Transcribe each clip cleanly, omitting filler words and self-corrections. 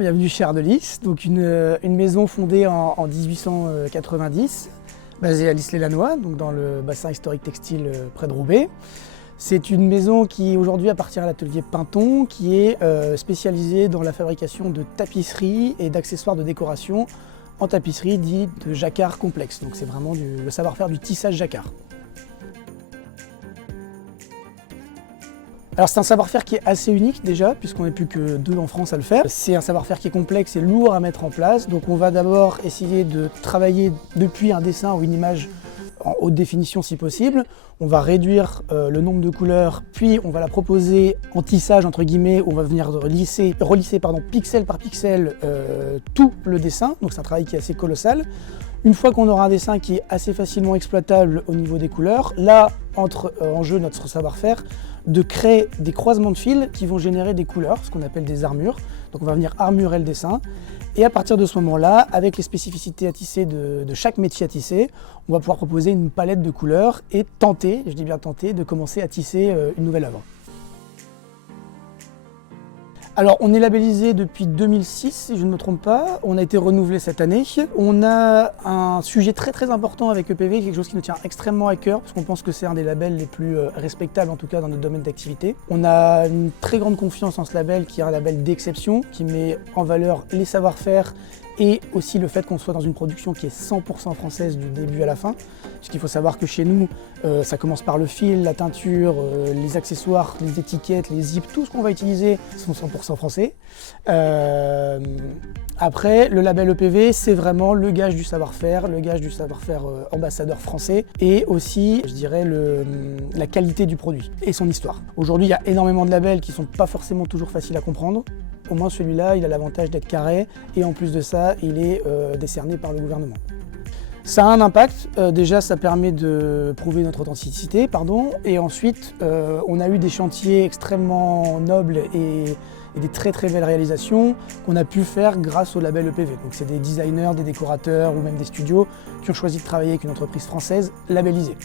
Bienvenue chez Ardelis, donc une maison fondée en 1890, basée à l'Isle-et-Lannoy, donc dans le bassin historique textile près de Roubaix. C'est une maison qui aujourd'hui appartient à l'atelier Pinton, qui est spécialisée dans la fabrication de tapisseries et d'accessoires de décoration en tapisserie dit de jacquard complexe. Donc c'est vraiment le savoir-faire du tissage jacquard. Alors c'est un savoir-faire qui est assez unique déjà, puisqu'on n'est plus que 2 en France à le faire. C'est un savoir-faire qui est complexe et lourd à mettre en place. Donc on va d'abord essayer de travailler depuis un dessin ou une image en haute définition si possible. On va réduire le nombre de couleurs, puis on va la proposer en tissage entre guillemets, où on va venir relisser pixel par pixel tout le dessin. Donc c'est un travail qui est assez colossal. Une fois qu'on aura un dessin qui est assez facilement exploitable au niveau des couleurs, là entre en jeu notre savoir-faire de créer des croisements de fils qui vont générer des couleurs, ce qu'on appelle des armures. Donc on va venir armurer le dessin. Et à partir de ce moment-là, avec les spécificités à tisser de chaque métier à tisser, on va pouvoir proposer une palette de couleurs et tenter, je dis bien tenter, de commencer à tisser une nouvelle œuvre. Alors on est labellisé depuis 2006 si je ne me trompe pas, on a été renouvelé cette année. On a un sujet très important avec EPV, quelque chose qui nous tient extrêmement à cœur parce qu'on pense que c'est un des labels les plus respectables en tout cas dans notre domaine d'activité. On a une très grande confiance en ce label qui est un label d'exception, qui met en valeur les savoir-faire et aussi le fait qu'on soit dans une production qui est 100% française du début à la fin. Puisqu'il faut savoir que chez nous, ça commence par le fil, la teinture, les accessoires, les étiquettes, les zips, tout ce qu'on va utiliser sont 100% français. Après, le label EPV, c'est vraiment le gage du savoir-faire, ambassadeur français et aussi, je dirais, la qualité du produit et son histoire. Aujourd'hui, il y a énormément de labels qui ne sont pas forcément toujours faciles à comprendre. Au moins celui-là, il a l'avantage d'être carré et en plus de ça, il est décerné par le gouvernement. Ça a un impact, déjà ça permet de prouver notre authenticité, et ensuite on a eu des chantiers extrêmement nobles et des très belles réalisations qu'on a pu faire grâce au label EPV. Donc c'est des designers, des décorateurs ou même des studios qui ont choisi de travailler avec une entreprise française labellisée.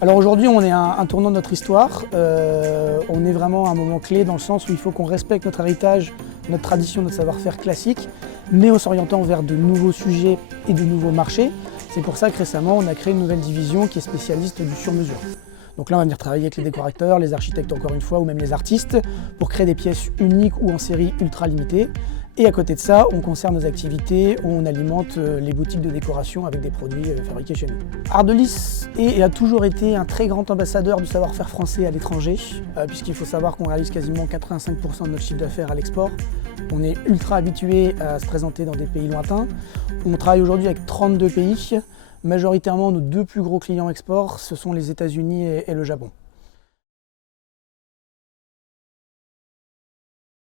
Alors aujourd'hui on est à un tournant de notre histoire, on est vraiment à un moment clé dans le sens où il faut qu'on respecte notre héritage, notre tradition, notre savoir-faire classique, mais en s'orientant vers de nouveaux sujets et de nouveaux marchés. C'est pour ça que récemment on a créé une nouvelle division qui est spécialiste du sur-mesure. Donc là on va venir travailler avec les décorateurs, les architectes encore une fois, ou même les artistes, pour créer des pièces uniques ou en série ultra limitée. Et à côté de ça, on conserve nos activités où on alimente les boutiques de décoration avec des produits fabriqués chez nous. Ardelis est et a toujours été un très grand ambassadeur du savoir-faire français à l'étranger, puisqu'il faut savoir qu'on réalise quasiment 85% de notre chiffre d'affaires à l'export. On est ultra habitué à se présenter dans des pays lointains. On travaille aujourd'hui avec 32 pays. Majoritairement, nos 2 plus gros clients export, ce sont les États-Unis et le Japon.